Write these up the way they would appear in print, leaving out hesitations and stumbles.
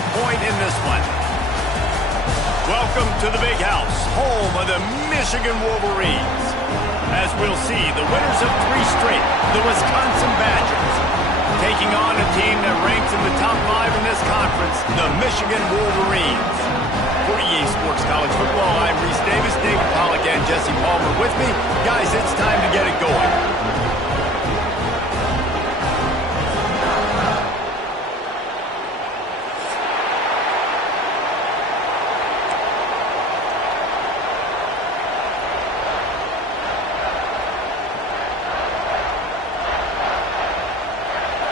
a point in this one. Welcome to the Big House, home of the Michigan Wolverines. As we'll see, the winners of 3 straight, the Wisconsin Badgers, taking on a team that ranks in the top 5 in this conference, the Michigan Wolverines. For EA Sports College Football, I'm Reese Davis, David Pollack, and Jesse Palmer with me. Guys, it's time to get it going.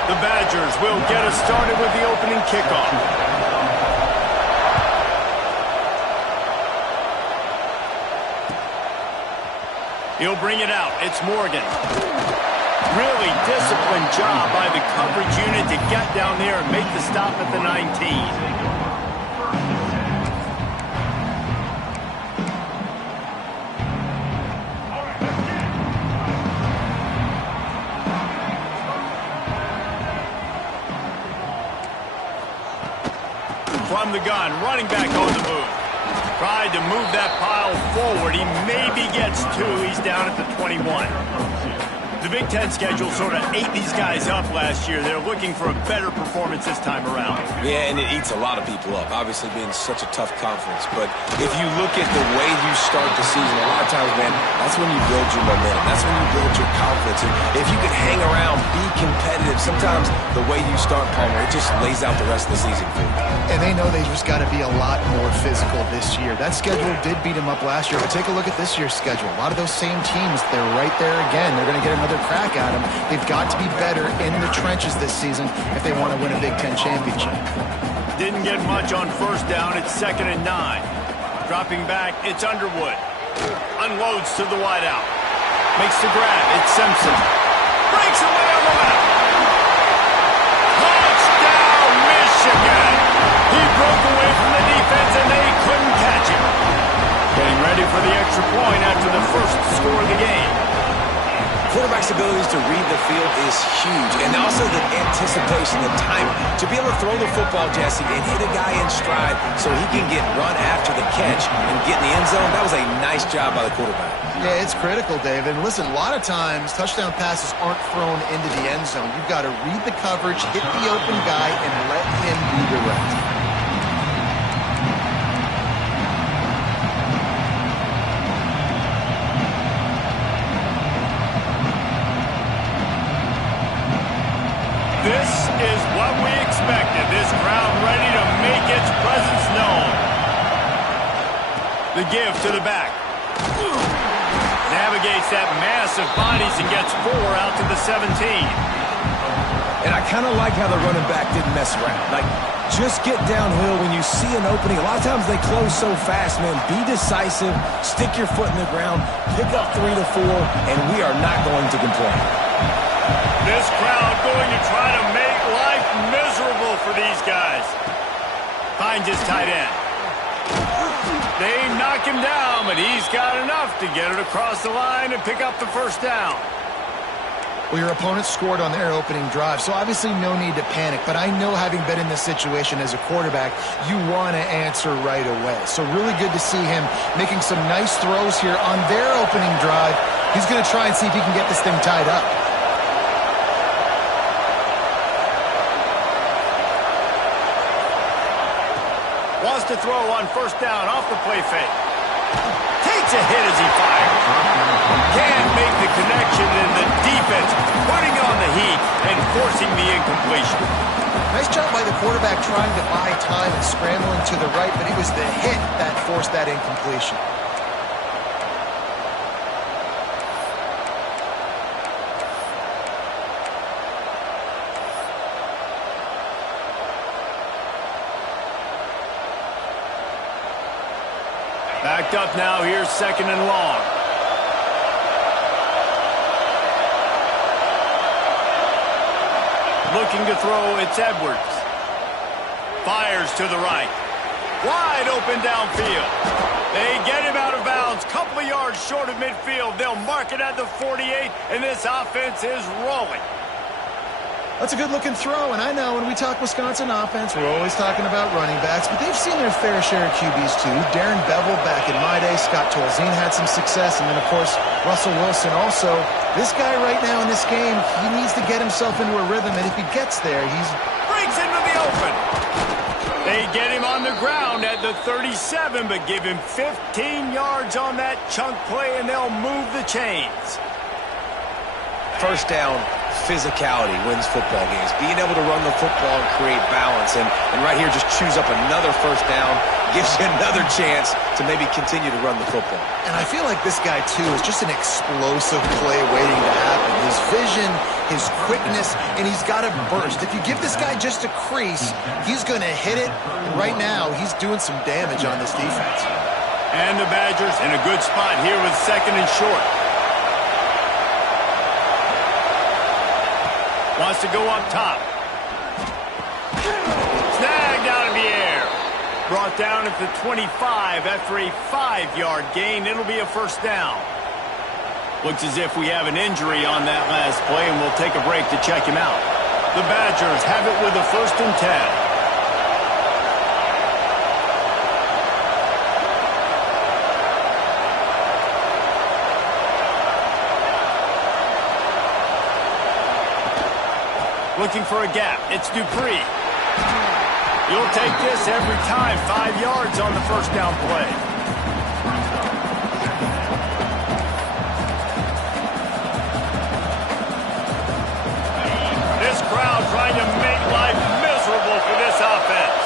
The Badgers will get us started with the opening kickoff. He'll bring it out. It's Morgan. Really disciplined job by the coverage unit to get down there and make the stop at the 19. From the gun, running back on the move. Tried to move that pile forward. He maybe gets 2. He's down at the 21. The Big Ten schedule sort of ate these guys up last year. They're looking for a better performance this time around. Yeah, and it eats a lot of people up, obviously being such a tough conference. But if you look at the way you start the season, a lot of times, man, that's when you build your momentum. That's when you build your confidence. And if you can hang around, be competitive, sometimes the way you start, Palmer, it just lays out the rest of the season for you. And they know they just got to be a lot more physical this year. That schedule did beat them up last year, but take a look at this year's schedule. A lot of those same teams, they're right there again. They're going to get another crack at them. They've got to be better in the trenches this season if they want to win a Big Ten championship. Didn't get much on first down. It's 2nd and 9. Dropping back, it's Underwood. Unloads to the wideout. Makes the grab. It's Simpson. Breaks away on the left. Touchdown, Michigan! He broke away from the defense and they couldn't catch him. Getting ready for the extra point after the first score of the game. Quarterback's abilities to read the field is huge, and also the anticipation, the time to be able to throw the football, Jesse, and hit a guy in stride so he can get run after the catch and get in the end zone. That was a nice job by the quarterback. Yeah, it's critical, Dave. And listen, a lot of times touchdown passes aren't thrown into the end zone. You've got to read the coverage, hit the open guy, and let him redirect. This is what we expected. This crowd ready to make its presence known. The give to the back. Navigates that mass of bodies and gets 4 out to the 17. And I kind of like how the running back didn't mess around. Like, just get downhill when you see an opening. A lot of times they close so fast, man. Be decisive, stick your foot in the ground, pick up 3 to 4, and we are not going to complain. This crowd going to try to make life miserable for these guys. Finds his tight end. They knock him down, but he's got enough to get it across the line and pick up the first down. Well, your opponent scored on their opening drive, so obviously no need to panic. But I know, having been in this situation as a quarterback, you want to answer right away. So really good to see him making some nice throws here on their opening drive. He's going to try and see if he can get this thing tied up. Wants to throw on first down off the play fake. Takes a hit as he fires. Can't make the connection, and the defense putting on the heat and forcing the incompletion. Nice job by the quarterback trying to buy time and scrambling to the right, but it was the hit that forced that incompletion. Backed up now, here's 2nd and long. Looking to throw, it's Edwards. Fires to the right. Wide open downfield. They get him out of bounds, couple of yards short of midfield. They'll mark it at the 48, and this offense is rolling. That's a good-looking throw, and I know when we talk Wisconsin offense, we're always talking about running backs, but they've seen their fair share of QBs too. Darren Bevel back in my day, Scott Tolzien had some success, and then, of course, Russell Wilson also. This guy right now in this game, he needs to get himself into a rhythm, and if he gets there, he's... Breaks into the open. They get him on the ground at the 37, but give him 15 yards on that chunk play, and they'll move the chains. First down, physicality wins football games. Being able to run the football and create balance. And right here, just choose up another first down. Gives you another chance to maybe continue to run the football. And I feel like this guy, too, is just an explosive play waiting to happen. His vision, his quickness, and he's got a burst. If you give this guy just a crease, he's going to hit it. And right now, he's doing some damage on this defense. And the Badgers in a good spot here with 2nd and short. Wants to go up top. Snagged out of the air. Brought down at the 25 after a 5-yard gain. It'll be a first down. Looks as if we have an injury on that last play, and we'll take a break to check him out. The Badgers have it with a 1st and 10. Looking for a gap. It's Dupree. You'll take this every time. 5 yards on the first down play. This crowd trying to make life miserable for this offense.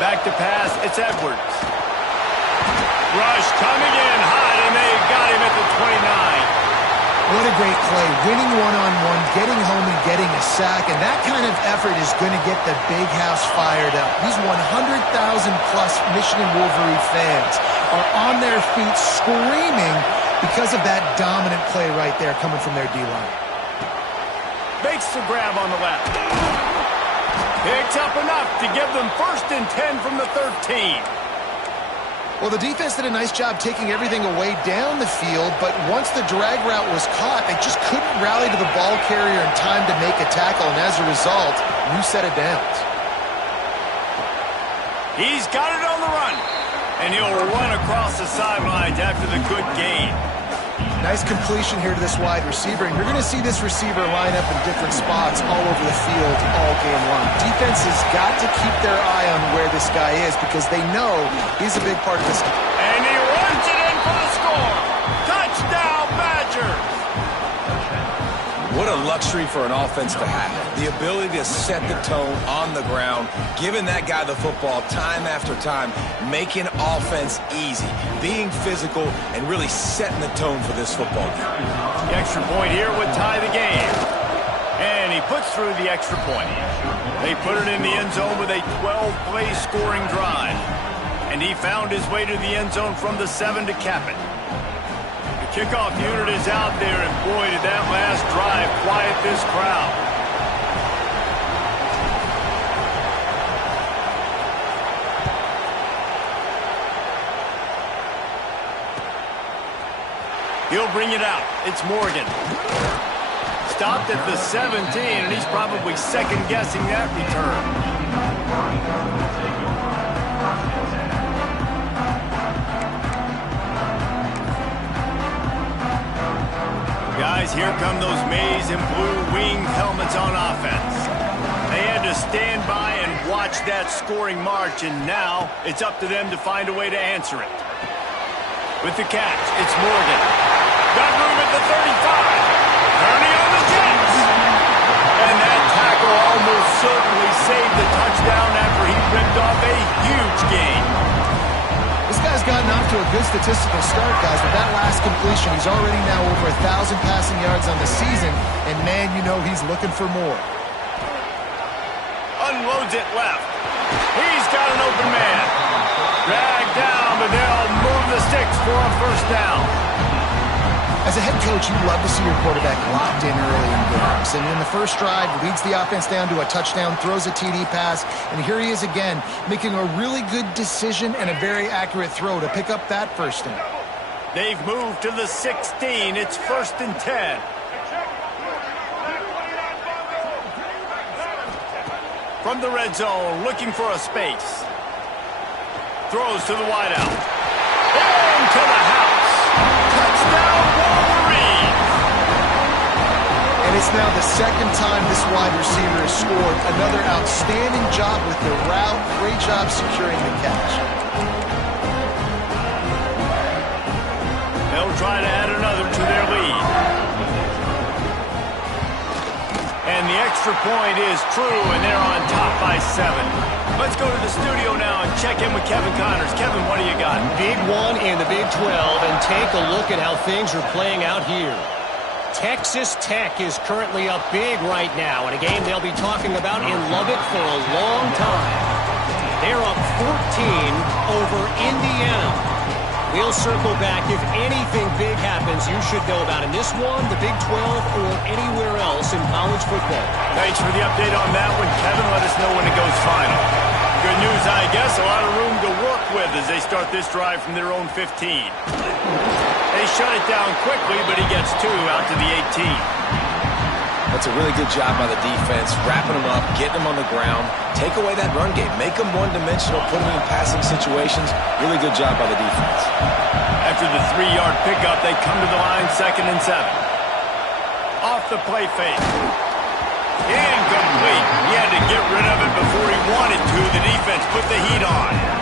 Back to pass. It's Edwards. Rush coming in hot, and they got him at the 29. What a great play. Winning one-on-one, getting home and getting a sack, and that kind of effort is going to get the big house fired up. These 100,000-plus Michigan Wolverine fans are on their feet screaming because of that dominant play right there coming from their D-line. Makes the grab on the left. Picks up enough to give them 1st and 10 from the 13. Well, the defense did a nice job taking everything away down the field, but once the drag route was caught, they just couldn't rally to the ball carrier in time to make a tackle, and as a result, new set of downs. He's got it on the run, and he'll run across the sidelines after the good gain. Nice completion here to this wide receiver, and you're going to see this receiver line up in different spots all over the field all game long. Defense has got to keep their eye on where this guy is because they know he's a big part of this. And he runs it in for the score. Touchdown, Badgers. What a luxury for an offense to have. The ability to set the tone on the ground, giving that guy the football time after time, making offense easy, being physical, and really setting the tone for this football game. The extra point here would tie the game. And he puts through the extra point. They put it in the end zone with a 12-play scoring drive. And he found his way to the end zone from the 7 to cap it. Kickoff unit is out there, and boy, did that last drive quiet this crowd. He'll bring it out. It's Morgan. Stopped at the 17, and he's probably second-guessing that return. Guys, here come those maize and blue winged helmets on offense. They had to stand by and watch that scoring march, and now it's up to them to find a way to answer it. With the catch, it's Morgan. Got room at the 35. Turning on the Jets. And that tackle almost certainly saved the touchdown after he ripped off a huge gain. This guy's gotten off to a good statistical start, guys. With that last completion, he's already now over 1,000 passing yards on the season, and man, you know he's looking for more. Unloads it left. He's got an open man. Dragged down, but they'll move the sticks for a first down. As a head coach, you'd love to see your quarterback locked in early in games. And in the first drive, leads the offense down to a touchdown, throws a TD pass, and here he is again, making a really good decision and a very accurate throw to pick up that first down. They've moved to the 16. It's 1st and 10. From the red zone, looking for a space. Throws to the wideout. Into the house. Touchdown, Wolverine! And it's now the second time this wide receiver has scored. Another outstanding job with the route. Great job securing the catch. They'll try to add another to their lead. And the extra point is true, and they're on top by 7. Let's go to the studio now and check in with Kevin Connors. Kevin, what do you got? Big one in the Big 12, and take a look at how things are playing out here. Texas Tech is currently up big right now in a game they'll be talking about in Lubbock for a long time. They're up 14 over Indiana. We'll circle back. If anything big happens, you should know about in this one, the Big 12, or anywhere else in college football. Thanks for the update on that one, Kevin. Let us know when it goes final. Good news, I guess. A lot of room to work with as they start this drive from their own 15. They shut it down quickly, but he gets 2 out to the 18. That's a really good job by the defense, wrapping them up, getting them on the ground, take away that run game, make them one-dimensional, put them in passing situations. Really good job by the defense. After the 3-yard pickup, they come to the line 2nd and 7. Off the play fake. Incomplete. He had to get rid of it before he wanted to. The defense put the heat on.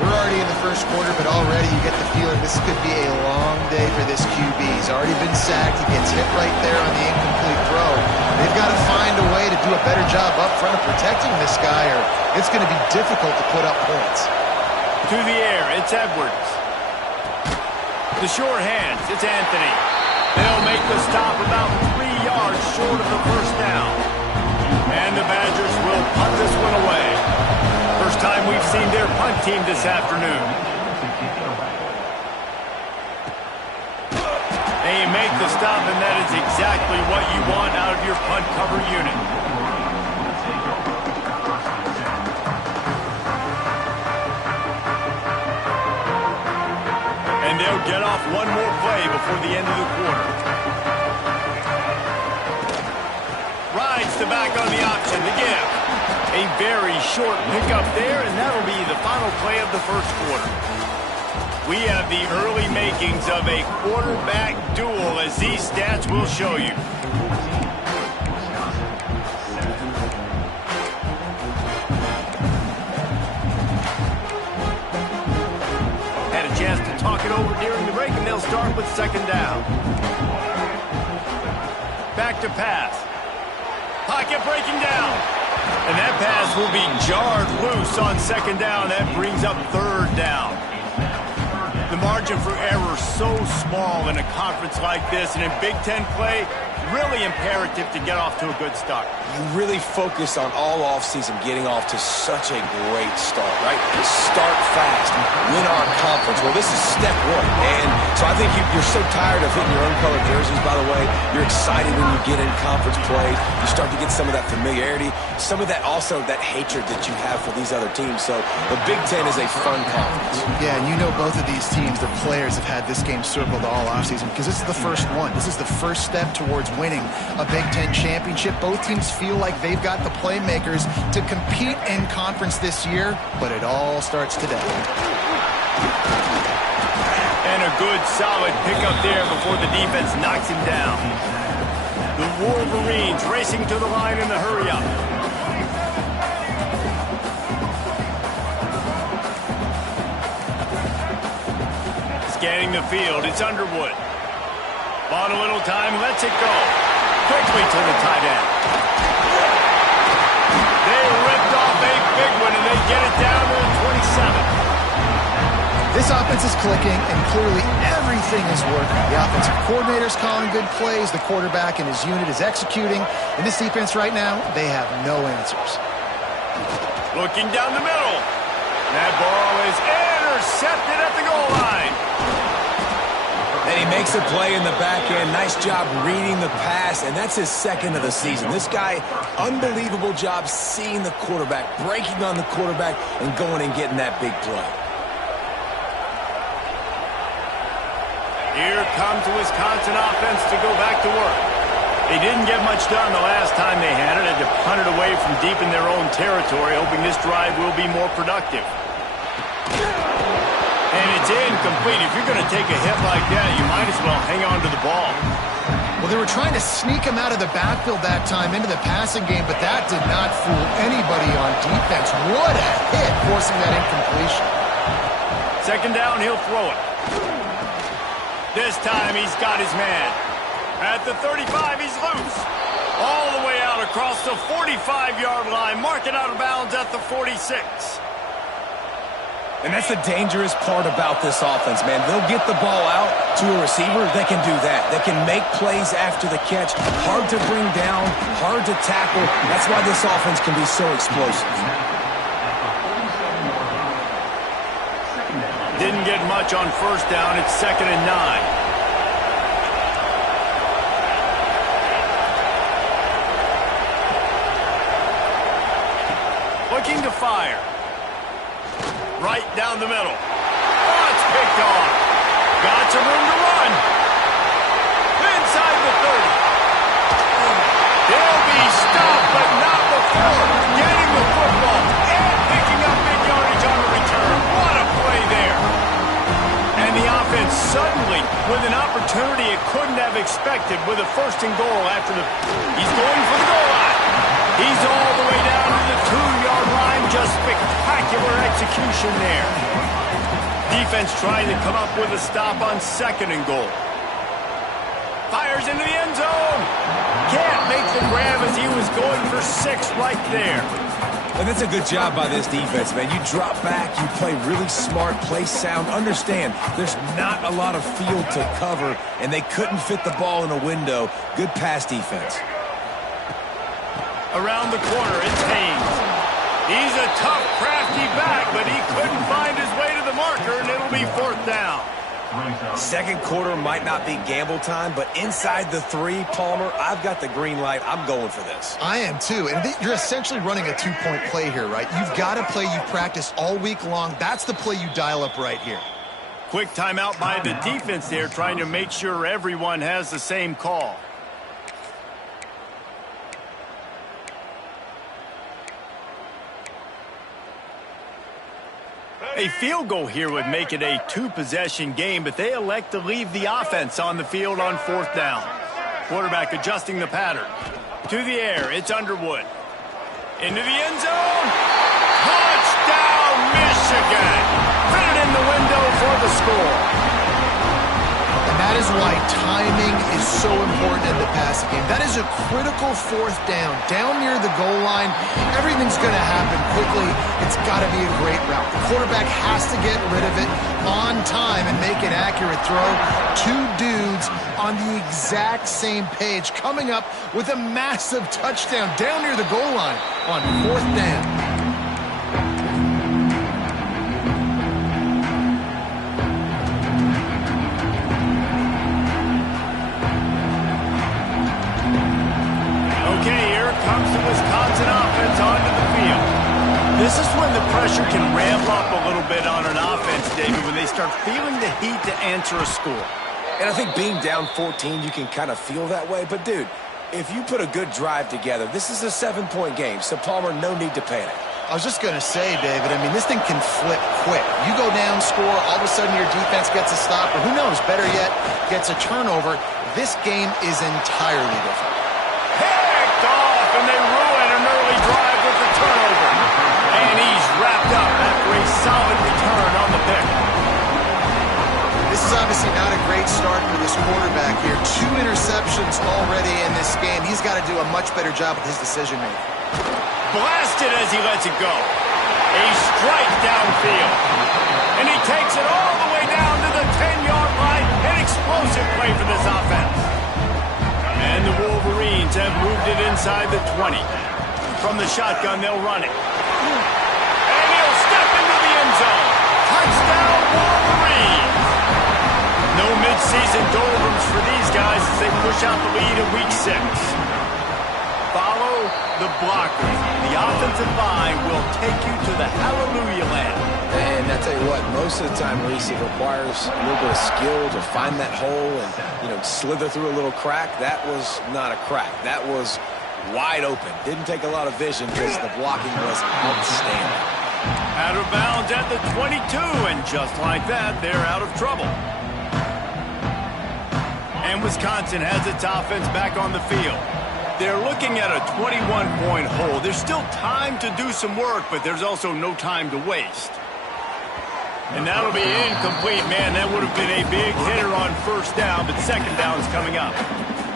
We're already in the first quarter, but already you get the feeling this could be a long day for this QB. He's already been sacked. He gets hit right there on the incomplete throw. They've got to find a way to do a better job up front of protecting this guy, or it's going to be difficult to put up points. To the air, it's Edwards. The short hands, it's Anthony. They'll make the stop about 3 yards short of the first down. And the Badgers will punt this one away. First time we've seen their punt team this afternoon. They make the stop, and that is exactly what you want out of your punt cover unit. And they'll get off one more play before the end of the quarter. Rides the back on the option to give. A very short pickup there, and that'll be the final play of the first quarter. We have the early makings of a quarterback duel, as these stats will show you. Had a chance to talk it over during the break, and they'll start with 2nd down. Back to pass. Pocket breaking down. And that pass will be jarred loose on 2nd down. That brings up 3rd down. The margin for error so small in a conference like this, and in Big Ten play, really imperative to get off to a good start. You really focus on all offseason getting off to such a great start, right? Start fast, win our conference. Well, this is step 1. And so I think you're so tired of hitting your own colored jerseys, by the way. You're excited when you get in conference play. You start to get some of that familiarity, some of that also that hatred that you have for these other teams. So the Big Ten is a fun conference. Yeah, and you know both of these teams, the players have had this game circled all offseason because this is the first one. This is the first step towards winning a Big Ten championship. Both teams feel like they've got the playmakers to compete in conference this year, but it all starts today. And a good, solid pickup there before the defense knocks him down. The Wolverines racing to the line in the hurry-up. Scanning the field, it's Underwood. Bought a little time, lets it go. Quickly to the tight end. They ripped off a big one, and they get it down to the 27. This offense is clicking, and clearly everything is working. The offensive coordinator's calling good plays. The quarterback and his unit is executing. In this defense right now, they have no answers. Looking down the middle. That ball is intercepted at the goal line. And he makes a play in the back end. Nice job reading the pass, and that's his 2nd of the season. This guy, unbelievable job seeing the quarterback, breaking on the quarterback, and going and getting that big play. Here comes the Wisconsin offense to go back to work. They didn't get much done the last time they had it. Had to punt it away from deep in their own territory, hoping this drive will be more productive. And it's incomplete. If you're going to take a hit like that, you might as well hang on to the ball. Well, they were trying to sneak him out of the backfield that time into the passing game, but that did not fool anybody on defense. What a hit, forcing that incompletion. Second down, he'll throw it. This time he's got his man. At the 35, he's loose. All the way out across the 45-yard line. Marking out of bounds at the 46. And that's the dangerous part about this offense, man. They'll get the ball out to a receiver. They can do that. They can make plays after the catch. Hard to bring down, hard to tackle. That's why this offense can be so explosive. Didn't get much on first down. It's 2nd and 9. Looking to fire. Right down the middle. Oh, it's picked off. Got some room to run. Inside the 30. He'll be stopped, but not before getting the football and picking up big yardage on the return. What a play there. And the offense suddenly, with an opportunity it couldn't have expected, with a 1st and goal after the... He's going for the goal line. He's all the way down to the 2-yard line. Just spectacular execution there. Defense trying to come up with a stop on 2nd and goal. Fires into the end zone. Can't make the grab as he was going for 6 right there. And that's a good job by this defense, man. You drop back, you play really smart, play sound. Understand, there's not a lot of field to cover, and they couldn't fit the ball in a window. Good pass defense. Around the corner, it's Haynes. He's a tough, crafty back, but he couldn't find his way to the marker, and it'll be 4th down. Second quarter might not be gamble time, but inside the 3, Palmer, I've got the green light. I'm going for this. I am too, and you're essentially running a 2-point play here, right? You've got a play you've practiced all week long. That's the play you dial up right here. Quick timeout by the defense there, trying to make sure everyone has the same call. A field goal here would make it a 2-possession game, but they elect to leave the offense on the field on 4th down. Quarterback adjusting the pattern. To the air, it's Underwood. Into the end zone. Touchdown, Michigan! Put it in the window for the score. And that is why timing is so important in the passing game. That is a critical 4th down. Down near the goal line, everything's going to happen quickly. It's got to be a great route. The quarterback has to get rid of it on time and make an accurate throw. 2 dudes on the exact same page coming up with a massive touchdown down near the goal line on 4th down. Comes the Wisconsin offense onto the field. This is when the pressure can ramp up a little bit on an offense, David, when they start feeling the heat to answer a score. And I think being down 14, you can kind of feel that way. But, dude, if you put a good drive together, this is a 7-point game. So, Palmer, no need to panic. I was just going to say, David, I mean, this thing can flip quick. You go down, score, all of a sudden your defense gets a stop, or who knows, better yet, gets a turnover. This game is entirely different. And they ruin an early drive with the turnover. And he's wrapped up after a solid return on the pick. This is obviously not a great start for this quarterback here. 2 interceptions already in this game. He's got to do a much better job with his decision-making. Blasted as he lets it go. A strike downfield. And he takes it all the way down to the 10-yard line. An explosive play for this offense. And the Wolverines have moved it inside the 20. From the shotgun, they'll run it. And he'll step into the end zone. Touchdown, Wolverines! No midseason doldrums for these guys as they push out the lead in Week 6. Follow the blockers. The offensive line will take you to the hallelujah land. And I tell you what, most of the time, Reese, it requires a little bit of skill to find that hole and, slither through a little crack. That was not a crack. That was wide open. Didn't take a lot of vision because the blocking was outstanding. Out of bounds at the 22, and just like that, they're out of trouble. And Wisconsin has its offense back on the field. They're looking at a 21-point hole. There's still time to do some work, but there's also no time to waste. And that'll be incomplete, man. That would have been a big hitter on first down, but second down's coming up.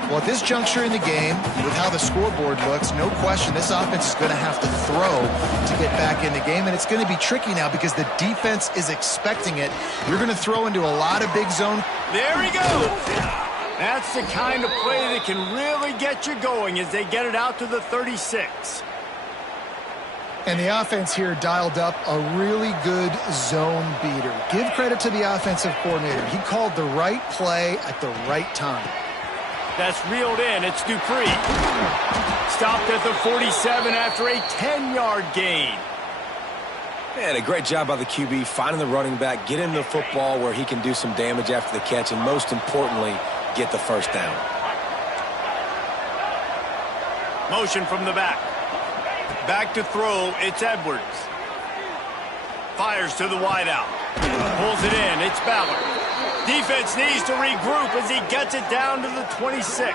Well, at this juncture in the game, with how the scoreboard looks, no question this offense is going to have to throw to get back in the game, and it's going to be tricky now because the defense is expecting it. You're going to throw into a lot of big zone. There he goes. That's the kind of play that can really get you going as they get it out to the 36. And the offense here dialed up a really good zone beater. Give credit to the offensive coordinator. He called the right play at the right time. That's reeled in. It's Dupree. Stopped at the 47 after a 10-yard gain. Man, a great job by the QB finding the running back, get him the football where he can do some damage after the catch, and most importantly, get the first down. Motion from the back. Back to throw, it's Edwards. Fires to the wideout. Pulls it in, it's Ballard. Defense needs to regroup as he gets it down to the 26.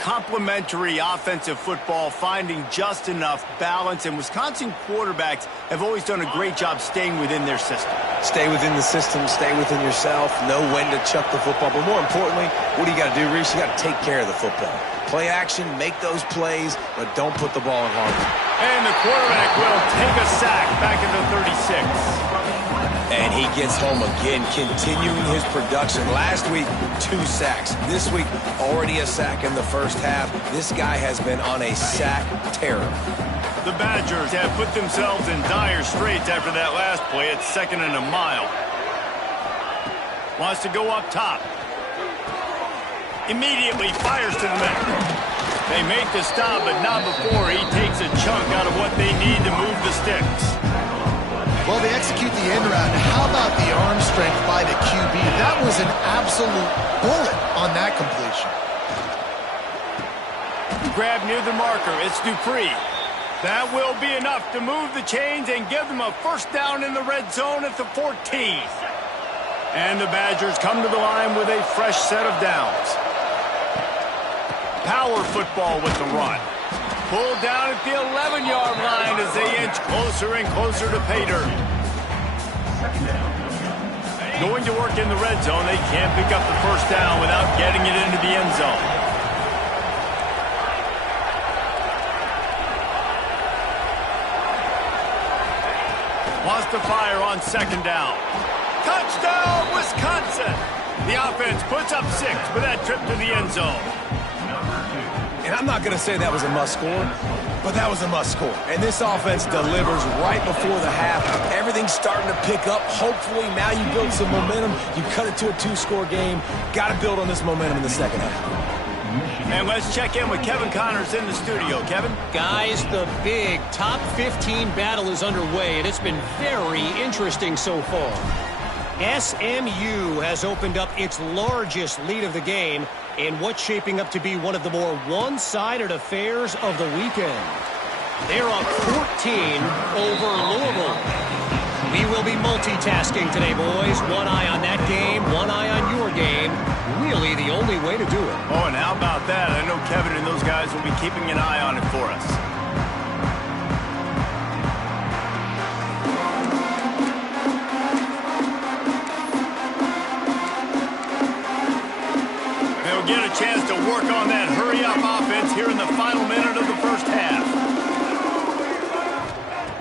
Complementary offensive football, finding just enough balance, and Wisconsin quarterbacks have always done a great job staying within their system. Stay within the system, stay within yourself, know when to chuck the football, but more importantly, what do you got to do, Reese? You got to take care of the football. Play action, make those plays, but don't put the ball in harm's way. And the quarterback will take a sack back at the 36. And he gets home again, continuing his production. Last week, 2 sacks. This week, already a sack in the first half. This guy has been on a sack terror. The Badgers have put themselves in dire straits after that last play. It's 2nd and a mile. Wants to go up top. Immediately fires to the middle. They make the stop, but not before he takes a chunk out of what they need to move the sticks. Well, they execute the end route. How about the arm strength by the QB? That was an absolute bullet on that completion. Grab near the marker. It's Dupree. That will be enough to move the chains and give them a first down in the red zone at the 14. And the Badgers come to the line with a fresh set of downs. Power football with the run. Pulled down at the 11-yard line as they inch closer and closer to pay dirt. Going to work in the red zone. They can't pick up the first down without getting it into the end zone. Wants to fire on 2nd down. Touchdown, Wisconsin! The offense puts up 6 for that trip to the end zone. And I'm not going to say that was a must score, but that was a must score. And this offense delivers right before the half. Everything's starting to pick up. Hopefully now you build some momentum. You cut it to a 2-score game. Got to build on this momentum in the second half. And let's check in with Kevin Connors in the studio. Kevin? Guys, the big top 15 battle is underway, and it's been very interesting so far. SMU has opened up its largest lead of the game in what's shaping up to be one of the more one-sided affairs of the weekend. They're up 14 over Louisville. We will be multitasking today, boys. One eye on that game, one eye on your game. Really the only way to do it. Oh, and how about that? I know Kevin and those guys will be keeping an eye on it for us. Get a chance to work on that hurry-up offense here in the final minute of the first half.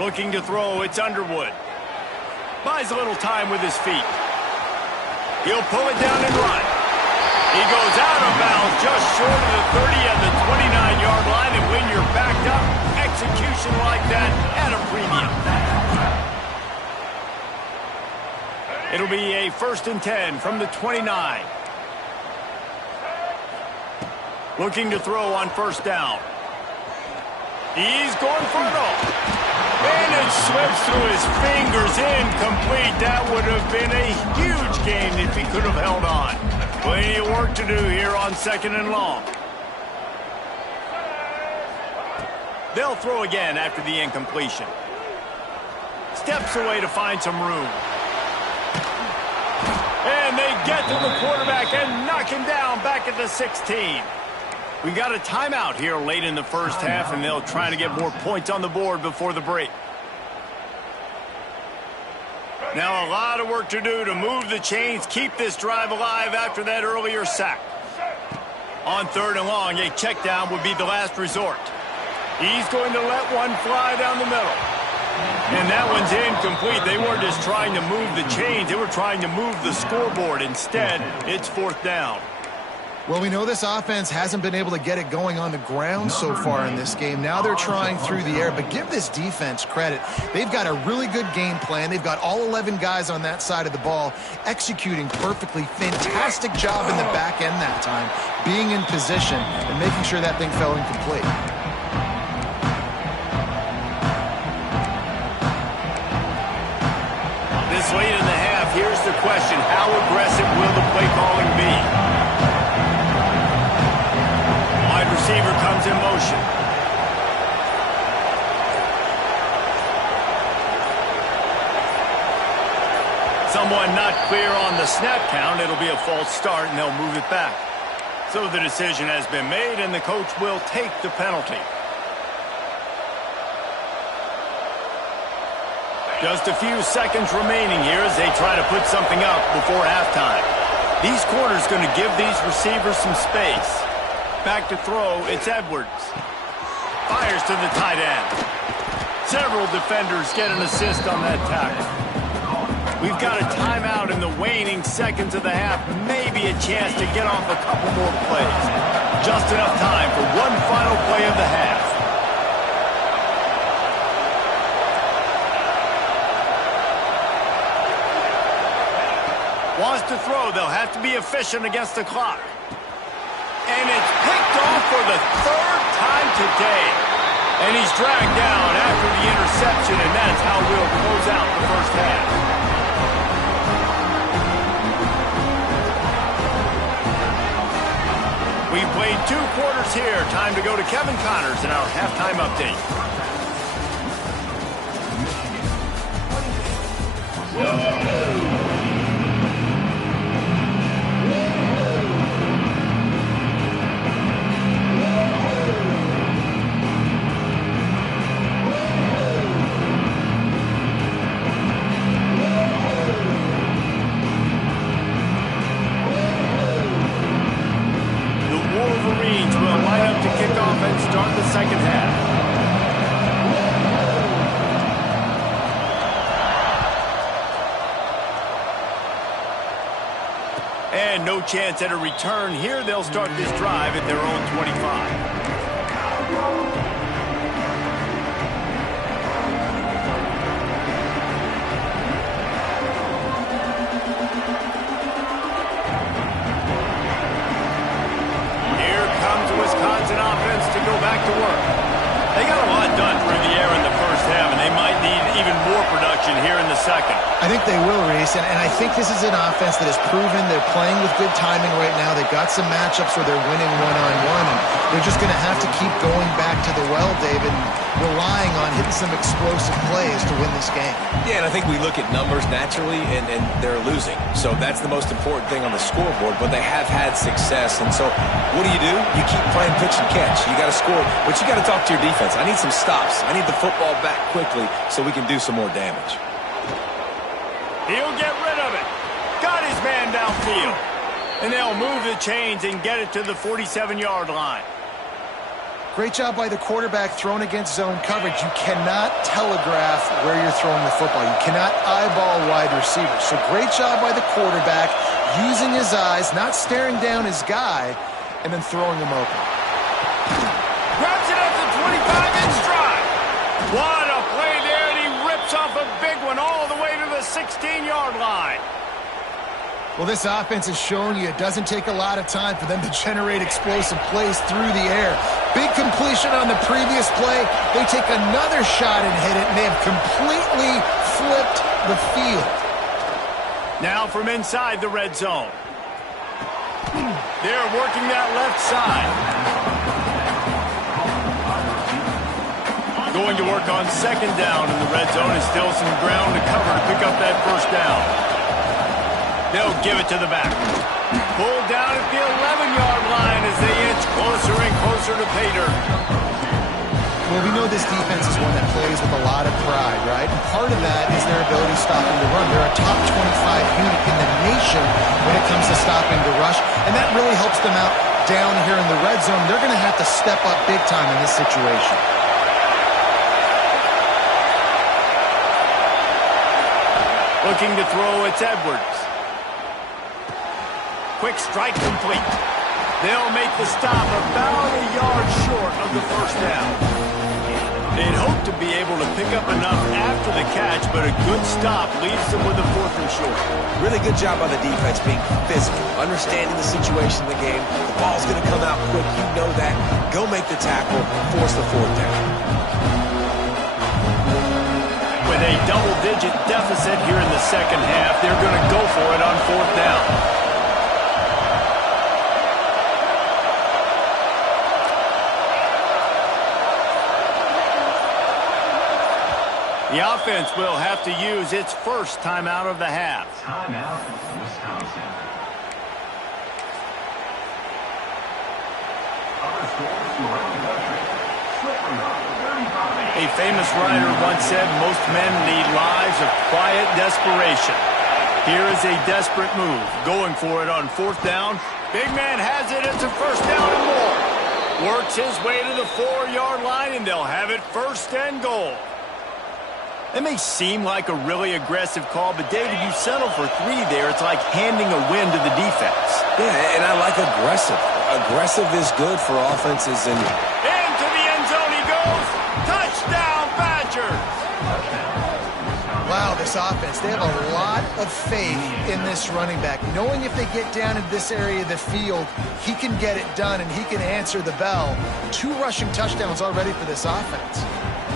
Looking to throw, it's Underwood. Buys a little time with his feet. He'll pull it down and run. He goes out of bounds just short of the 30 at the 29-yard line, and when you're backed up, execution like that at a premium. It'll be a 1st and 10 from the 29. Looking to throw on first down. He's going for it all. And it slips through his fingers, incomplete. That would have been a huge gain if he could have held on. Plenty of work to do here on 2nd and long. They'll throw again after the incompletion. Steps away to find some room. And they get to the quarterback and knock him down back at the 16. We got a timeout here late in the first half, and they'll try to get more points on the board before the break. Now a lot of work to do to move the chains, keep this drive alive after that earlier sack. On 3rd and long, a check down would be the last resort. He's going to let one fly down the middle. And that one's incomplete. They weren't just trying to move the chains, they were trying to move the scoreboard. Instead, it's 4th down. Well, we know this offense hasn't been able to get it going on the ground so far in this game. Now they're trying through the air, but give this defense credit. They've got a really good game plan. They've got all 11 guys on that side of the ball executing perfectly. Fantastic job in the back end that time, being in position and making sure that thing fell incomplete. This late in the half, here's the question: how aggressive will the play calling be? Wide receiver comes in motion. Someone not clear on the snap count. It'll be a false start, and they'll move it back. So the decision has been made, and the coach will take the penalty. Just a few seconds remaining here as they try to put something up before halftime. These corners going to give these receivers some space. Back to throw, it's Edwards. Fires to the tight end. Several defenders get an assist on that tackle. We've got a timeout in the waning seconds of the half. Maybe a chance to get off a couple more plays. Just enough time for one final play of the half. Wants to throw, they'll have to be efficient against the clock. And it's picked off for the 3rd time today. And he's dragged down after the interception, and that's how we'll close out the first half. We've played 2 quarters here. Time to go to Kevin Connors in our halftime update. And no chance at a return here. They'll start this drive at their own 25. Wisconsin offense to go back to work. They got a lot done through the air in the first half, and they might need even more production here in the second. I think they will, Reese, and I think this is an offense that has proven they're playing with good timing right now. They've got some matchups where they're winning one-on-one, and they're just going to have to keep going back to the well, David, and relying on hitting some explosive plays to win this game. Yeah, and I think we look at numbers naturally, and they're losing. So that's the most important thing on the scoreboard, but they have had success. And so what do? You keep playing pitch and catch. You got to score, but you got to talk to your defense. I need some stops. I need the football back quickly so we can do some more damage. He'll get rid of it. Got his man downfield. And they'll move the chains and get it to the 47-yard line. Great job by the quarterback thrown against zone coverage. You cannot telegraph where you're throwing the football. You cannot eyeball wide receivers. So great job by the quarterback using his eyes, not staring down his guy, and then throwing him open. Grabs it at the 25 in stride. What a play there, and he rips off a big one all the way to the 16-yard line. Well, this offense is showing you it doesn't take a lot of time for them to generate explosive plays through the air. Big completion on the previous play. They take another shot and hit it, and they have completely flipped the field. Now from inside the red zone. They're working that left side. Going to work on second down in the red zone, and still some ground to cover to pick up that first down. They'll give it to the back. Pulled down at the 11-yard line as they inch closer and closer to pay dirt. Well, we know this defense is one that plays with a lot of pride, right? And part of that is their ability stopping the run. They're a top 25 unit in the nation when it comes to stopping the rush, and that really helps them out down here in the red zone. They're going to have to step up big time in this situation. Looking to throw, it's Edwards. Quick strike complete. They'll make the stop about a yard short of the first down. They'd hope to be able to pick up enough after the catch, but a good stop leaves them with a 4th and short. Really good job by the defense being physical, understanding the situation in the game. The ball's going to come out quick. You know that. Go make the tackle, force the 4th down. With a double-digit deficit here in the second half, they're going to go for it on 4th down. The offense will have to use its first timeout of the half. Timeout, Wisconsin. A famous writer once said, most men lead lives of quiet desperation. Here is a desperate move. Going for it on 4th down. Big man has it. It's a first down and more. Works his way to the 4-yard line, and they'll have it 1st and goal. It may seem like a really aggressive call, but David, you settle for 3 there. It's like handing a win to the defense. Yeah, and I like aggressive. Aggressive is good for offenses. And into the end zone he goes. Touchdown, Badgers! Wow, this offense, they have a lot of faith in this running back. Knowing if they get down in this area of the field, he can get it done and he can answer the bell. 2 rushing touchdowns already for this offense.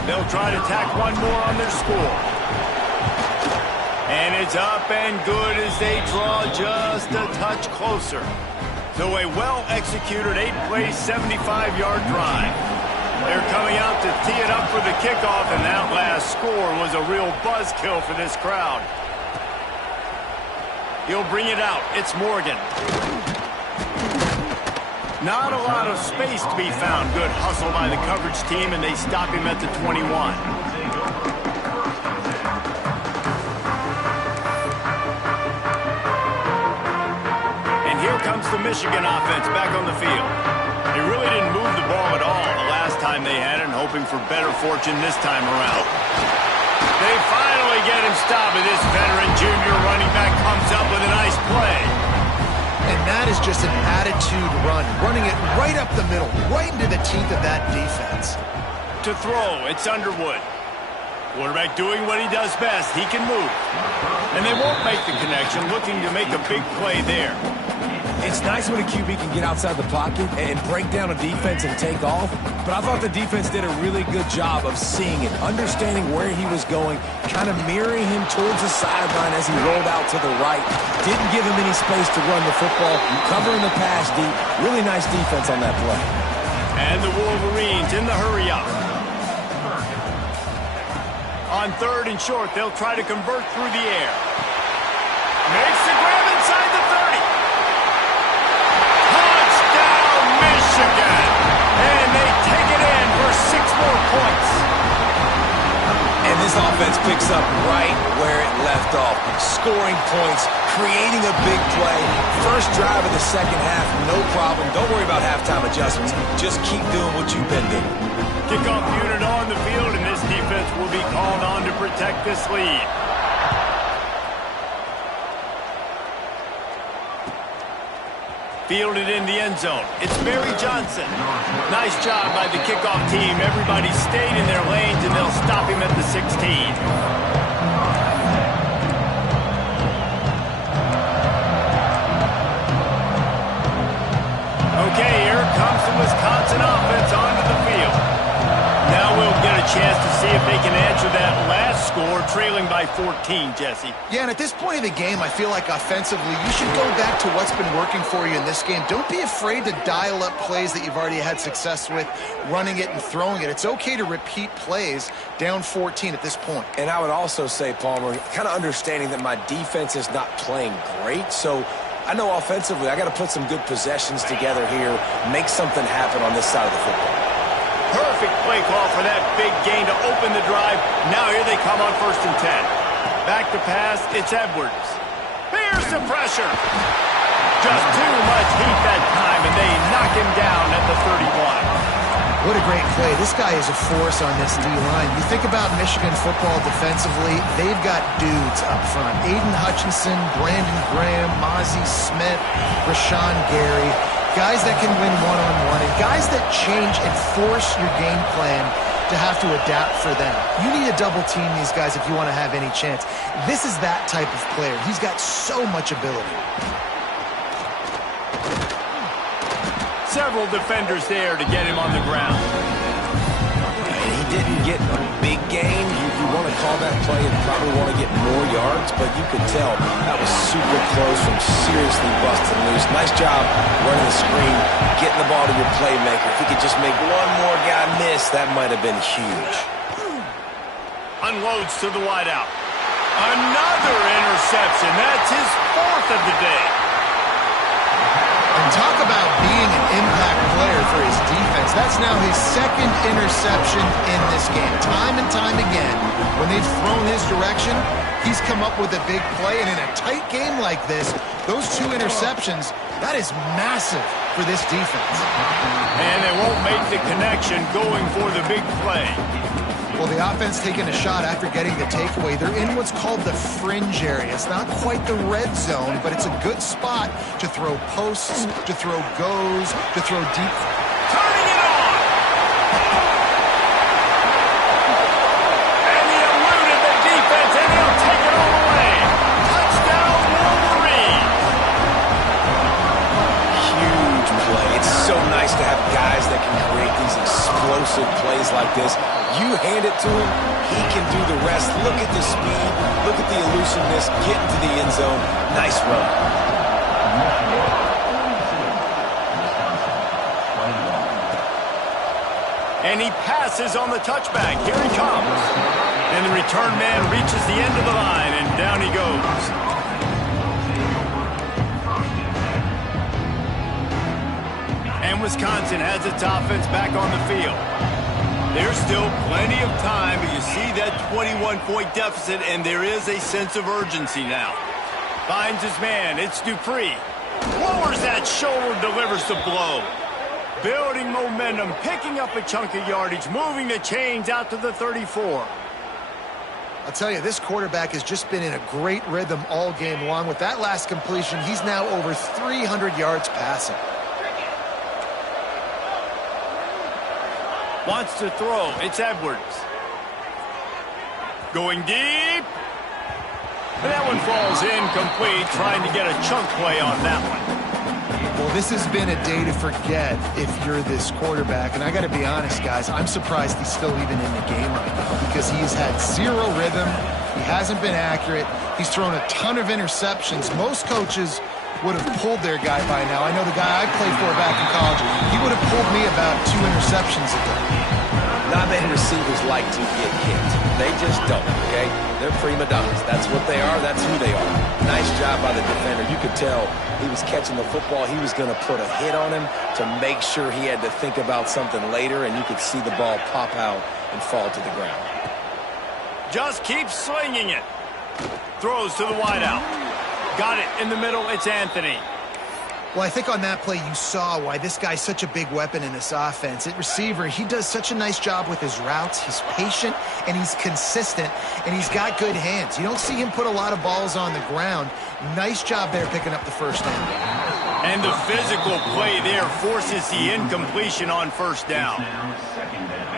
They'll try to tack one more on their score. And it's up and good as they draw just a touch closer. So a well-executed 8-play, 75-yard drive. They're coming out to tee it up for the kickoff, and that last score was a real buzzkill for this crowd. He'll bring it out. It's Morgan. Not a lot of space to be found. Good hustle by the coverage team, and they stop him at the 21. And here comes the Michigan offense back on the field. They really didn't move the ball at all the last time they had it, and hoping for better fortune this time around. They finally get him stopped, and this veteran junior running back comes up with a nice play. And that is just an attitude run, running it right up the middle, right into the teeth of that defense. To throw, it's Underwood. Quarterback doing what he does best. He can move. And they won't make the connection, looking to make a big play there. it's nice when a QB can get outside the pocket and break down a defense and take off, but I thought the defense did a really good job of seeing it, understanding where he was going, kind of mirroring him towards the sideline as he rolled out to the right. Didn't give him any space to run the football, covering the pass deep. Really nice defense on that play. And the Wolverines in the hurry-up. On third and short, they'll try to convert through the air. Makes the grab inside the 30. Touchdown, Michigan! And they take it in for 6 more points. And this offense picks up right where it left off. Scoring points, creating a big play. First drive of the second half, no problem. Don't worry about halftime adjustments. Just keep doing what you've been doing. Kickoff unit on the field, and this defense will be called on to protect this lead. Fielded in the end zone. It's Barry Johnson. Nice job by the kickoff team. Everybody stayed in their lanes, and they'll stop him at the 16. after that last score, trailing by 14, Jesse. Yeah, and at this point of the game, I feel like offensively, you should go back to what's been working for you in this game. Don't be afraid to dial up plays that you've already had success with, running it and throwing it. It's okay to repeat plays down 14 at this point. And I would also say, Palmer, kind of understanding that my defense is not playing great, so I know offensively I got to put some good possessions together here, make something happen on this side of the football. Perfect play call for that big gain to open the drive. Now here they come on 1st and 10. Back to pass, it's Edwards. Here's the pressure. Just too much heat that time, and they knock him down at the 31. What a great play. This guy is a force on this D-line. You think about Michigan football defensively, they've got dudes up front. Aiden Hutchinson, Brandon Graham, Mozzie Smith, Rashawn Gary. Guys that can win one-on-one, and guys that change and force your game plan to have to adapt for them. You need to double-team these guys if you want to have any chance. This is that type of player. He's got so much ability. Several defenders there to get him on the ground. And he didn't get a big gain. You want to call that play and probably want to get more yards, but you could tell that was super close from seriously busting loose. Nice job running the screen, getting the ball to your playmaker. If he could just make one more guy miss, that might have been huge. Unloads to the wideout. Another interception. That's his 4th of the day. And talk about being an impact player for his defense. That's now his 2nd interception in this game. Time and time again, when they've thrown his direction, he's come up with a big play. And in a tight game like this, those 2 interceptions, that is massive for this defense. And they won't make the connection going for the big play. Well, the offense taking a shot after getting the takeaway. They're in what's called the fringe area. It's not quite the red zone, but it's a good spot to throw posts, to throw goes, to throw deep. Turning it on! And he eluded the defense, and he'll take it all away. Touchdown, Wolverine! Huge play. It's so nice to have guys that can create these explosive plays like this. You hand it to him, he can do the rest. Look at the speed, look at the elusiveness, get into the end zone. Nice run. And he passes on the touchback. Here he comes. And the return man reaches the end of the line, and down he goes. And Wisconsin has its offense back on the field. There's still plenty of time, but you see that 21-point deficit, and there is a sense of urgency now. Finds his man. It's Dupree. Lowers that shoulder, delivers the blow. Building momentum, picking up a chunk of yardage, moving the chains out to the 34. I'll tell you, this quarterback has just been in a great rhythm all game long. With that last completion, he's now over 300 yards passing. Wants to throw. It's Edwards. Going deep. And that one falls incomplete, trying to get a chunk play on that one. Well, this has been a day to forget if you're this quarterback. And I got to be honest, guys, I'm surprised he's still even in the game right now because he's had zero rhythm. He hasn't been accurate. He's thrown a ton of interceptions. Most coaches would have pulled their guy by now. I know the guy I played for back in college, he would have pulled me about 2 interceptions a day. Not many receivers like to get hit. They just don't, okay? They're prima donnas. That's what they are. That's who they are. Nice job by the defender. You could tell he was catching the football. He was going to put a hit on him to make sure he had to think about something later, and you could see the ball pop out and fall to the ground. Just keep swinging it. Throws to the wideout. Got it in the middle. It's Anthony. Well, I think on that play you saw why this guy's such a big weapon in this offense. At receiver, he does such a nice job with his routes. He's patient, and he's consistent, and he's got good hands. You don't see him put a lot of balls on the ground. Nice job there picking up the first down. And the physical play there forces the incompletion on first down.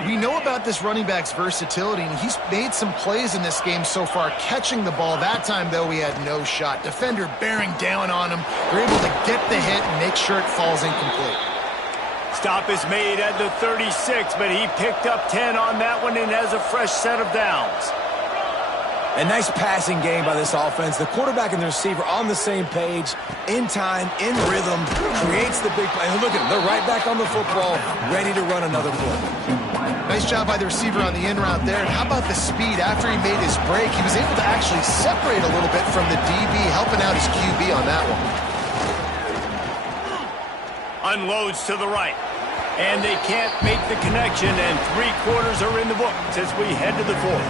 We know about this running back's versatility, and he's made some plays in this game so far, catching the ball. That time, though, he had no shot. Defender bearing down on him. They're able to get the hit and make sure it falls incomplete. Stop is made at the 36, but he picked up 10 on that one and has a fresh set of downs. A nice passing game by this offense. The quarterback and the receiver on the same page, in time, in rhythm, creates the big play. And look at them. They're right back on the football, ready to run another play. Nice job by the receiver on the in route there. And how about the speed? After he made his break, he was able to actually separate a little bit from the DB, helping out his QB on that one. Unloads to the right. And they can't make the connection, and 3 quarters are in the books as we head to the 4th.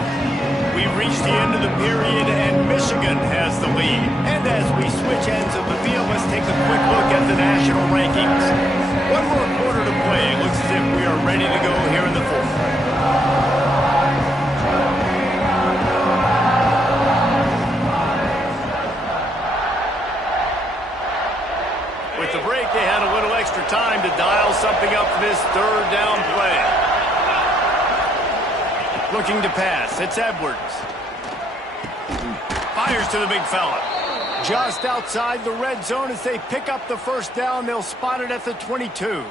We've reached the end of the period, and Michigan has the lead. And as we switch ends of the field, let's take a quick look at the national rankings. One more quarter to play. It looks as if we are ready to go here in the 4th. With the break, they had a little extra time to dial something up for this 3rd down play. Looking to pass. It's Edwards. Fires to the big fella. Just outside the red zone as they pick up the 1st down. They'll spot it at the 22.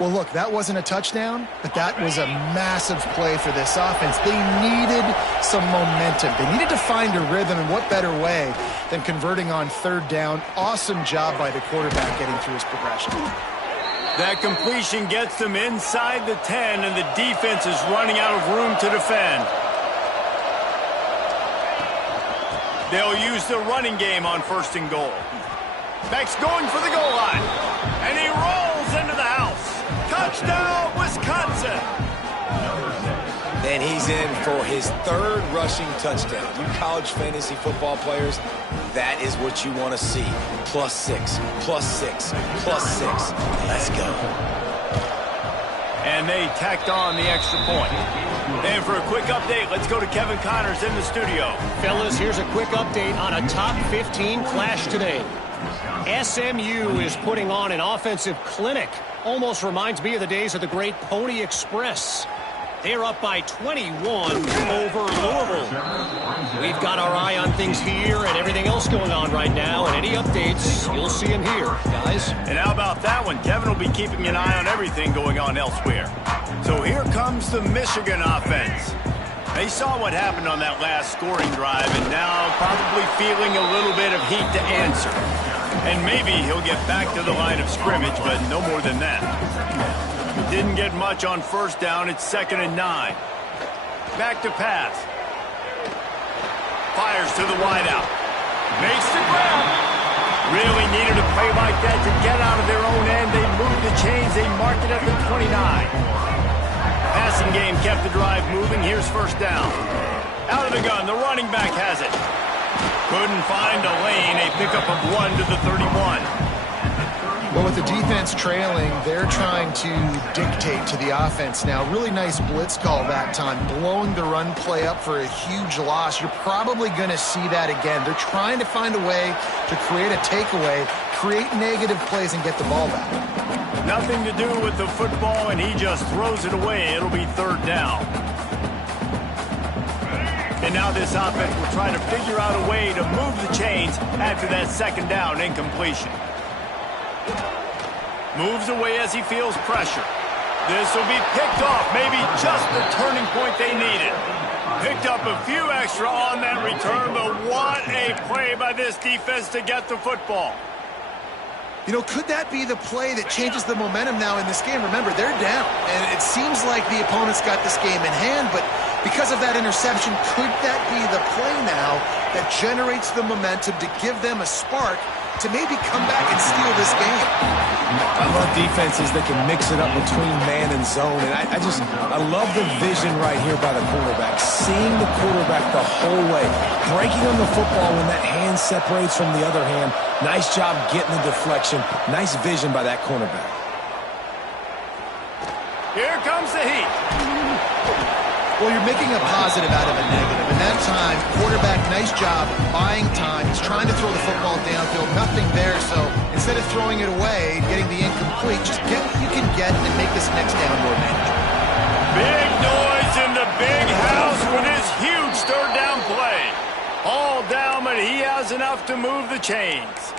Well, look, that wasn't a touchdown, but that was a massive play for this offense. They needed some momentum. They needed to find a rhythm, and what better way than converting on 3rd down. Awesome job by the quarterback getting through his progression. That completion gets them inside the 10, and the defense is running out of room to defend. They'll use the running game on 1st and goal. Beck's going for the goal line, and he rolls into the house. Touchdown, Wisconsin! And he's in for his 3rd rushing touchdown. You college fantasy football players, that is what you want to see. +6, +6, +6. Let's go. And they tacked on the extra point. And for a quick update, let's go to Kevin Connors in the studio. Fellas, here's a quick update on a top 15 clash today. SMU is putting on an offensive clinic. Almost reminds me of the days of the great Pony Express. They're up by 21 over Louisville. We've got our eye on things here and everything else going on right now, and any updates, you'll see them here, guys. And how about that one? Kevin will be keeping an eye on everything going on elsewhere. So here comes the Michigan offense. They saw what happened on that last scoring drive, and now probably feeling a little bit of heat to answer. And maybe he'll get back to the line of scrimmage, but no more than that. Didn't get much on 1st down. It's 2nd and 9. Back to pass. Fires to the wideout. Makes the grab. Really needed a play like that to get out of their own end. They moved the chains. They marked it at the 29. Passing game kept the drive moving. Here's 1st down. Out of the gun. The running back has it. Couldn't find a lane. A pickup of 1 to the 31. Well, with the defense trailing, they're trying to dictate to the offense now. Really nice blitz call that time, blowing the run play up for a huge loss. You're probably going to see that again. They're trying to find a way to create a takeaway, create negative plays, and get the ball back. Nothing to do with the football, and he just throws it away. It'll be 3rd down. And now this offense will try to figure out a way to move the chains after that 2nd down incompletion. Moves away as he feels pressure. This will be picked off, maybe just the turning point they needed. Picked up a few extra on that return, but what a play by this defense to get the football. You know, could that be the play that changes the momentum now in this game? Remember, they're down, and it seems like the opponent's got this game in hand, but because of that interception, could that be the play now that generates the momentum to give them a spark to maybe come back and steal this game? I love defenses that can mix it up between man and zone, and I love the vision right here by the quarterback, seeing the quarterback the whole way, breaking on the football when that hand separates from the other hand. Nice job getting the deflection. Nice vision by that cornerback. Here comes the heat. Well, you're making a positive out of a negative. And that time, quarterback, nice job buying time. He's trying to throw the football downfield. Nothing there, so instead of throwing it away, getting the incomplete, just get what you can get and make this next down more manageable. Big noise in the big house for this huge 3rd down play. All down, but he has enough to move the chains.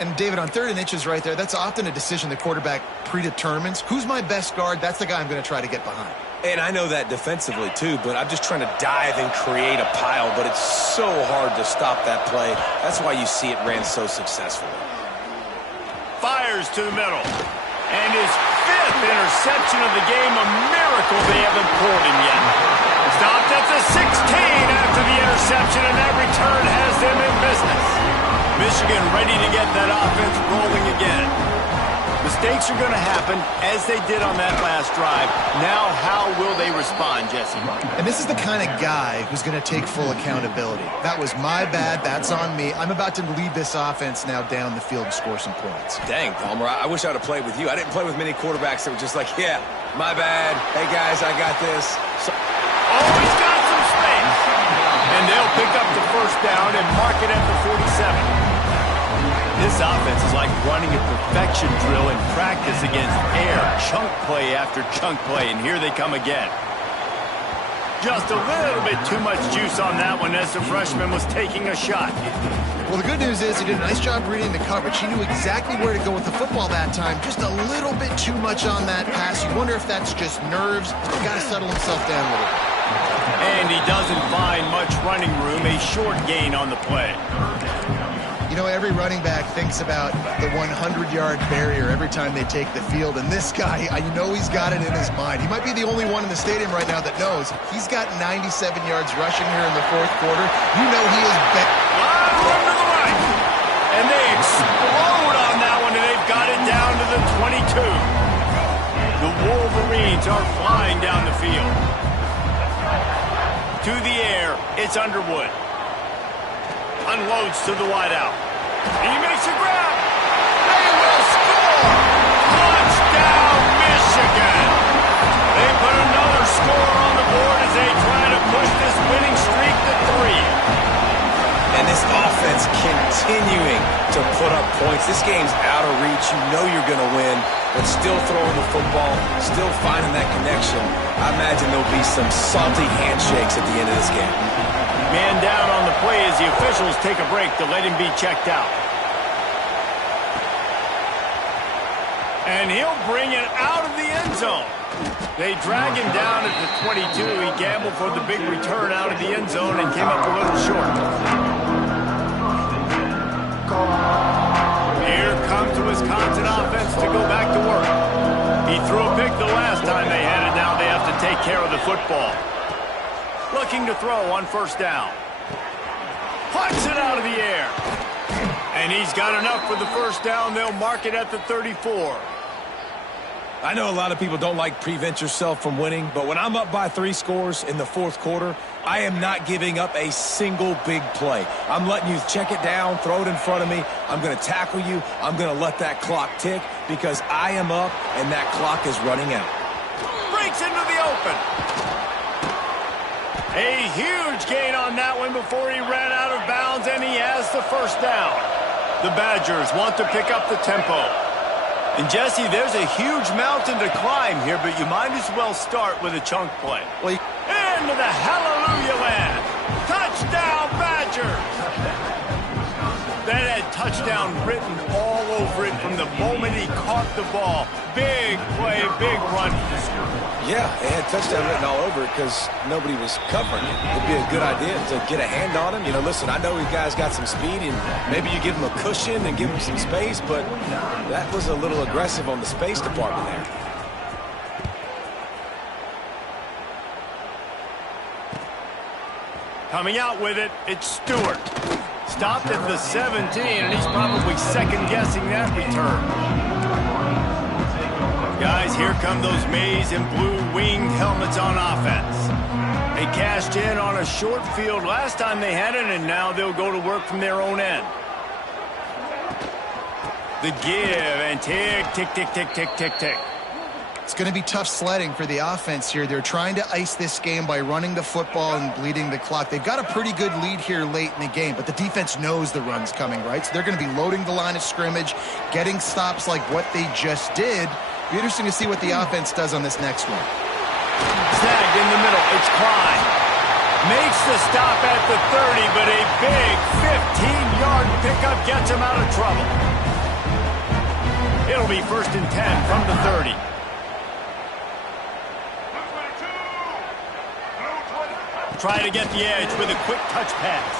And, David, on 3rd and inches right there, that's often a decision the quarterback predetermines. Who's my best guard? That's the guy I'm going to try to get behind. And I know that defensively, too, but I'm just trying to dive and create a pile, but it's so hard to stop that play. That's why you see it ran so successfully. Fires to the middle. And his 5th interception of the game, a miracle they haven't pulled him yet. Stopped at the 16 after the interception, and that return has them in business. Michigan ready to get that offense rolling again. Mistakes are going to happen, as they did on that last drive. Now, how will they respond, Jesse? And this is the kind of guy who's going to take full accountability. That was my bad. That's on me. I'm about to lead this offense now down the field and score some points. Dang, Palmer, I wish I would have played with you. I didn't play with many quarterbacks that were just like, yeah, my bad. Hey, guys, I got this. Oh, he's got some space. And they'll pick up the first down and mark it at the 47. This offense is like running a perfection drill in practice against air. Chunk play after chunk play, and here they come again. Just a little bit too much juice on that one as the freshman was taking a shot. Well, the good news is he did a nice job reading the coverage. He knew exactly where to go with the football that time. Just a little bit too much on that pass. You wonder if that's just nerves. He's got to settle himself down a little bit. And he doesn't find much running room. A short gain on the play. You know, every running back thinks about the 100-yard barrier every time they take the field. And this guy, you know he's got it in his mind. He might be the only one in the stadium right now that knows he's got 97 yards rushing here in the 4th quarter. You know he is bet. Line run to the right. And they explode on that one, and they've got it down to the 22. The Wolverines are flying down the field. To the air, it's Underwood. Unloads to the wideout. He makes a grab. They will score! Touchdown, Michigan! They put another score on the board as they try to push this winning streak to 3. And this offense continuing to put up points. This game's out of reach. You know you're going to win, but still throwing the football, still finding that connection. I imagine there'll be some salty handshakes at the end of this game. Man down on the play as the officials take a break to let him be checked out. And he'll bring it out of the end zone. They drag him down at the 22. He gambled for the big return out of the end zone and came up a little short. Here comes the Wisconsin offense to go back to work. He threw a pick the last time they had it. Now they have to take care of the football. Looking to throw on 1st down. Punts it out of the air. And he's got enough for the 1st down. They'll mark it at the 34. I know a lot of people don't like prevent yourself from winning, but when I'm up by 3 scores in the 4th quarter, I am not giving up a single big play. I'm letting you check it down, throw it in front of me. I'm going to tackle you. I'm going to let that clock tick because I am up and that clock is running out. Breaks into the open. A huge gain on that one before he ran out of bounds, and he has the 1st down. The Badgers want to pick up the tempo. And, Jesse, there's a huge mountain to climb here, but you might as well start with a chunk play. Into the hallelujah land. Touchdown, Badgers! That had touchdown written all over it from the moment he caught the ball. Big play, big run. Yeah, it had touchdown written all over it because nobody was covering it. It'd be a good idea to get a hand on him. You know, listen, I know you guys got some speed, and maybe you give him a cushion and give him some space, but that was a little aggressive on the space department there. Coming out with it, it's Stewart. Stopped at the 17, and he's probably second-guessing that return. Guys, here come those maize and blue winged helmets on offense. They cashed in on a short field last time they had it, and now they'll go to work from their own end. The give, and tick, tick, tick, tick, tick, tick, tick. It's going to be tough sledding for the offense here. They're trying to ice this game by running the football and bleeding the clock. They've got a pretty good lead here late in the game, but the defense knows the run's coming, right? So they're going to be loading the line of scrimmage, getting stops like what they just did. Be interesting to see what the offense does on this next one. Snagged in the middle. It's Klein. Makes the stop at the 30, but a big 15-yard pickup gets him out of trouble. It'll be 1st and 10 from the 30. Try to get the edge with a quick touch pass.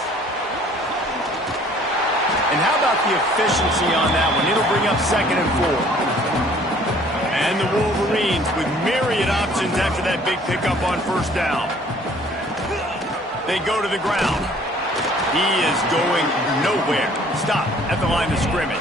And how about the efficiency on that one? It'll bring up 2nd and 4. And the Wolverines with myriad options after that big pickup on 1st down. They go to the ground. He is going nowhere. Stop at the line of scrimmage.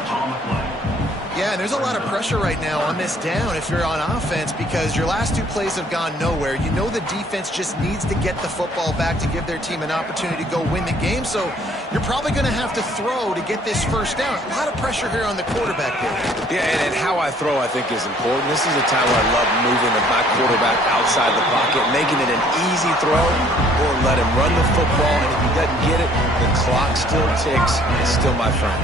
Yeah, and there's a lot of pressure right now on this down if you're on offense because your last 2 plays have gone nowhere. You know the defense just needs to get the football back to give their team an opportunity to go win the game, so you're probably going to have to throw to get this 1st down. A lot of pressure here on the quarterback there. Yeah, and how I throw, I think, is important. This is a time where I love moving my quarterback outside the pocket, making it an easy throw, or let him run the football, and if he doesn't get it, the clock still ticks. It's still my friend.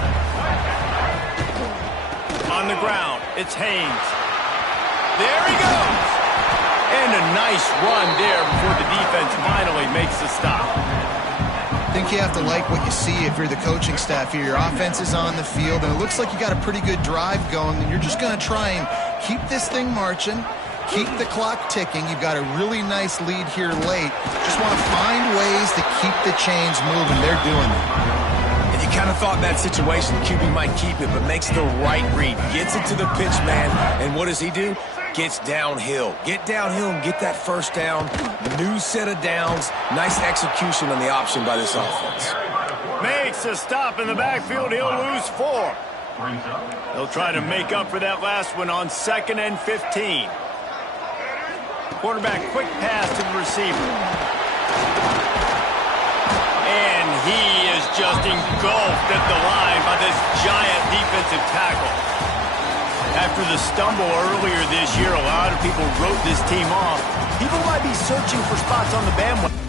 On the ground, it's Haynes. There he goes. And a nice run there before the defense finally makes the stop. I think you have to like what you see if you're the coaching staff here. Your offense is on the field, and it looks like you got a pretty good drive going, and you're just going to try and keep this thing marching, keep the clock ticking. You've got a really nice lead here late. Just want to find ways to keep the chains moving. They're doing it. You kind of thought in that situation QB might keep it, but makes the right read. Gets it to the pitch man, and what does he do? Gets downhill. Get downhill and get that 1st down. New set of downs. Nice execution on the option by this offense. Makes a stop in the backfield. He'll lose 4. He'll try to make up for that last one on 2nd and 15. Quarterback quick pass to the receiver. And he is just engulfed at the line by this giant defensive tackle. After the stumble earlier this year, a lot of people wrote this team off. People might be searching for spots on the bandwagon.